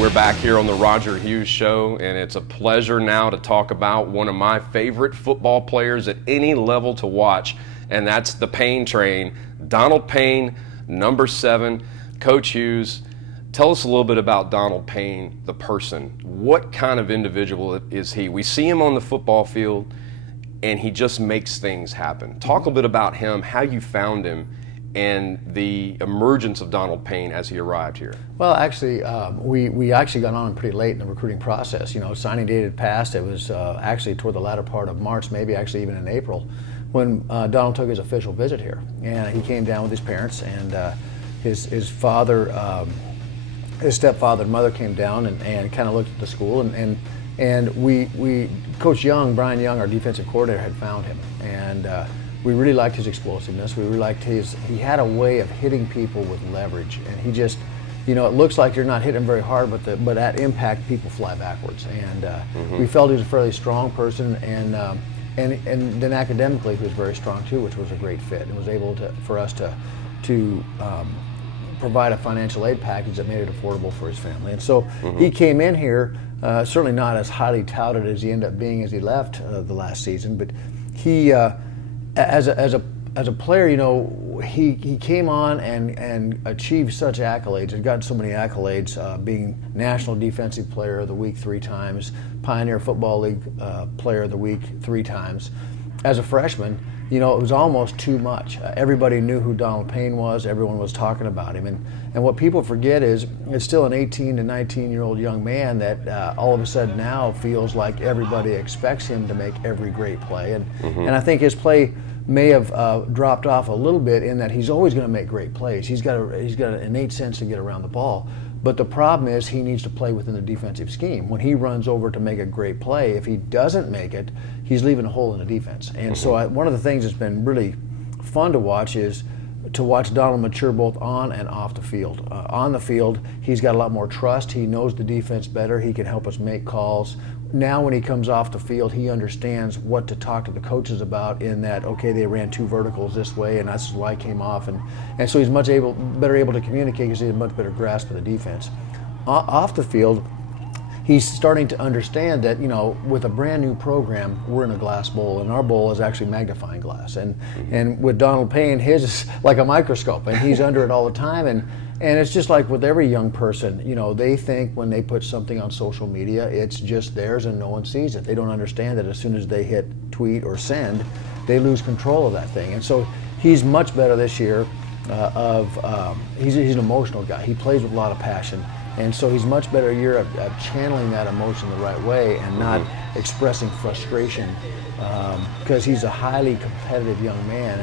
We're back here on the Roger Hughes Show, and it's a pleasure now to talk about one of my favorite football players at any level to watch, and that's the Payne train, Donald Payne, number 7. Coach Hughes, tell us a little bit about Donald Payne, the person. What kind of individual is he? We see him on the football field, and he just makes things happen. Talk a little bit about him, how you found him, and the emergence of Donald Payne as he arrived here. Well, actually, we actually got on pretty late in the recruiting process. You know, signing date had passed. It was actually toward the latter part of March, maybe actually even in April, when Donald took his official visit here. And he came down with his parents, and his father, his stepfather and mother came down and kind of looked at the school. And we Coach Young, Brian Young, our defensive coordinator, had found him. And we really liked his explosiveness. We really liked he had a way of hitting people with leverage. And he just, you know, it looks like you're not hitting him very hard, but at impact, people fly backwards. And we felt he was a fairly strong person, and then academically he was very strong too, which was a great fit. And was able for us to provide a financial aid package that made it affordable for his family. And so he came in here, certainly not as highly touted as he ended up being as he left the last season, but he, as a player, you know, he came on and achieved such accolades and got so many accolades, being National Defensive Player of the Week 3 times, Pioneer Football League Player of the Week 3 times. As a freshman, you know, it was almost too much. Everybody knew who Donald Payne was. Everyone was talking about him. And what people forget is it's still an 18 to 19-year-old young man that all of a sudden now feels like everybody expects him to make every great play. And I think his play may have dropped off a little bit in that he's always going to make great plays. He's got an innate sense to get around the ball. But the problem is he needs to play within the defensive scheme. When he runs over to make a great play, if he doesn't make it, he's leaving a hole in the defense. And so one of the things that's been really fun to watch is to watch Donald mature both on and off the field. On the field, he's got a lot more trust. He knows the defense better. He can help us make calls. Now when he comes off the field, he understands what to talk to the coaches about in that, okay, they ran 2 verticals this way, and that's why I came off. And so he's better able to communicate because he has a much better grasp of the defense. Off the field, he's starting to understand that, you know, with a brand new program, we're in a glass bowl, and our bowl is actually magnifying glass. And with Donald Payne, his is like a microscope, and he's under it all the time. And it's just like with every young person, you know, they think when they put something on social media, it's just theirs and no one sees it. They don't understand that as soon as they hit tweet or send, they lose control of that thing. And so he's much better this year he's an emotional guy. He plays with a lot of passion. And so he's much better year at channeling that emotion the right way and not expressing frustration, because he's a highly competitive young man.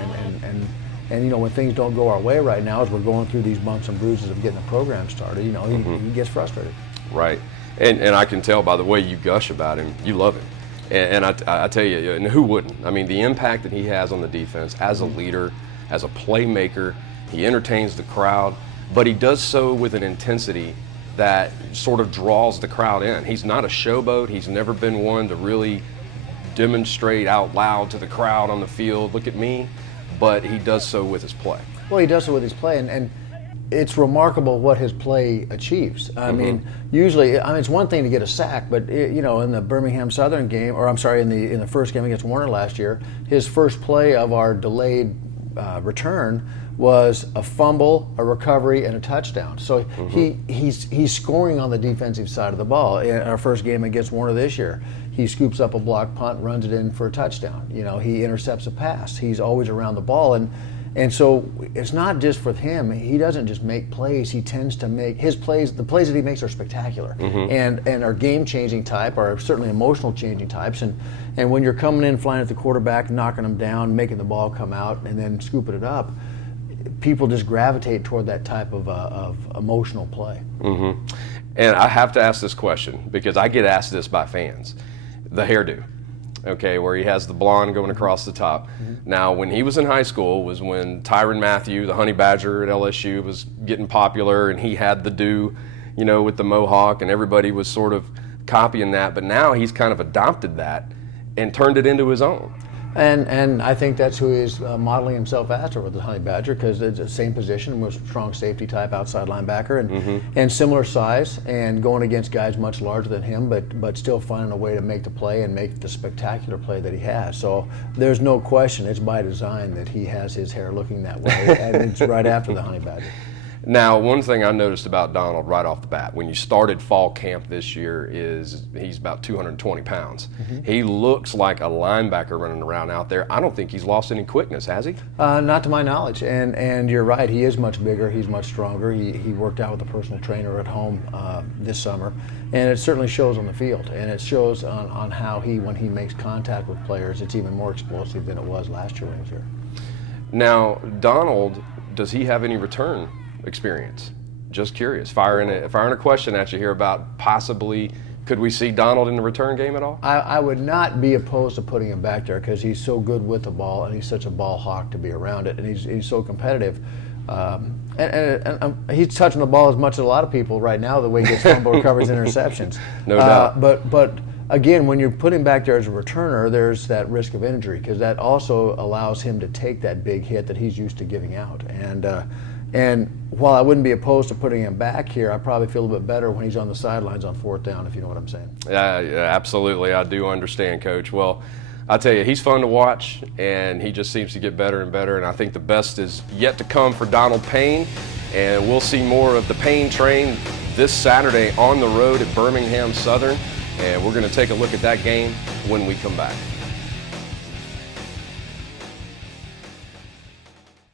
And you know, when things don't go our way right now, as we're going through these bumps and bruises of getting the program started, you know, he gets frustrated. Right. And I can tell by the way you gush about him, you love him. And I tell you, and who wouldn't? I mean, the impact that he has on the defense as a leader, as a playmaker, he entertains the crowd, but he does so with an intensity that sort of draws the crowd in. He's not a showboat. He's never been one to really demonstrate out loud to the crowd on the field, look at me, but he does so with his play. Well, he does so with his play, and it's remarkable what his play achieves. I mean, usually, it's one thing to get a sack, but you know, in the Birmingham Southern game, or I'm sorry, in the first game against Warner last year, his first play of our delayed return was a fumble, a recovery, and a touchdown. So he's scoring on the defensive side of the ball. In our first game against Warner this year, he scoops up a block punt, runs it in for a touchdown. You know, he intercepts a pass. He's always around the ball, and so it's not just for him. He doesn't just make plays. He tends to make his plays. The plays that he makes are spectacular, and are game-changing type, are certainly emotional-changing types. And when you're coming in, flying at the quarterback, knocking him down, making the ball come out, and then scooping it up, people just gravitate toward that type of emotional play. And I have to ask this question because I get asked this by fans. The hairdo, okay, where he has the blonde going across the top. Now, when he was in high school was when Tyrann Mathieu, the Honey Badger at LSU, was getting popular, and he had the do, you know, with the mohawk, and everybody was sort of copying that. But now he's kind of adopted that and turned it into his own. And I think that's who he's modeling himself after with the Honey Badger, because it's the same position, with strong safety type outside linebacker, and similar size, and going against guys much larger than him, but still finding a way to make the play and make the spectacular play that he has. So there's no question, it's by design that he has his hair looking that way, and it's right after the Honey Badger. Now, one thing I noticed about Donald right off the bat, when you started fall camp this year, is he's about 220 pounds. He looks like a linebacker running around out there. I don't think he's lost any quickness, has he? Not to my knowledge, and you're right, he is much bigger, he's much stronger. He worked out with a personal trainer at home this summer, and it certainly shows on the field, and it shows on how when he makes contact with players, it's even more explosive than it was last year when he was here. Now, Donald, does he have any return experience? Just curious. Firing a question at you here about possibly, could we see Donald in the return game at all? I would not be opposed to putting him back there, because he's so good with the ball and he's such a ball hawk to be around it, and he's so competitive. And he's touching the ball as much as a lot of people right now, the way he gets fumble recoveries, interceptions. No doubt. But again, when you're putting back there as a returner, there's that risk of injury, because that also allows him to take that big hit that he's used to giving out. And while I wouldn't be opposed to putting him back here, I probably feel a bit better when he's on the sidelines on fourth down, if you know what I'm saying. Yeah, absolutely. I do understand, Coach. Well, I tell you, he's fun to watch, and he just seems to get better and better, and I think the best is yet to come for Donald Payne, and we'll see more of the Payne train this Saturday on the road at Birmingham Southern, and we're going to take a look at that game when we come back.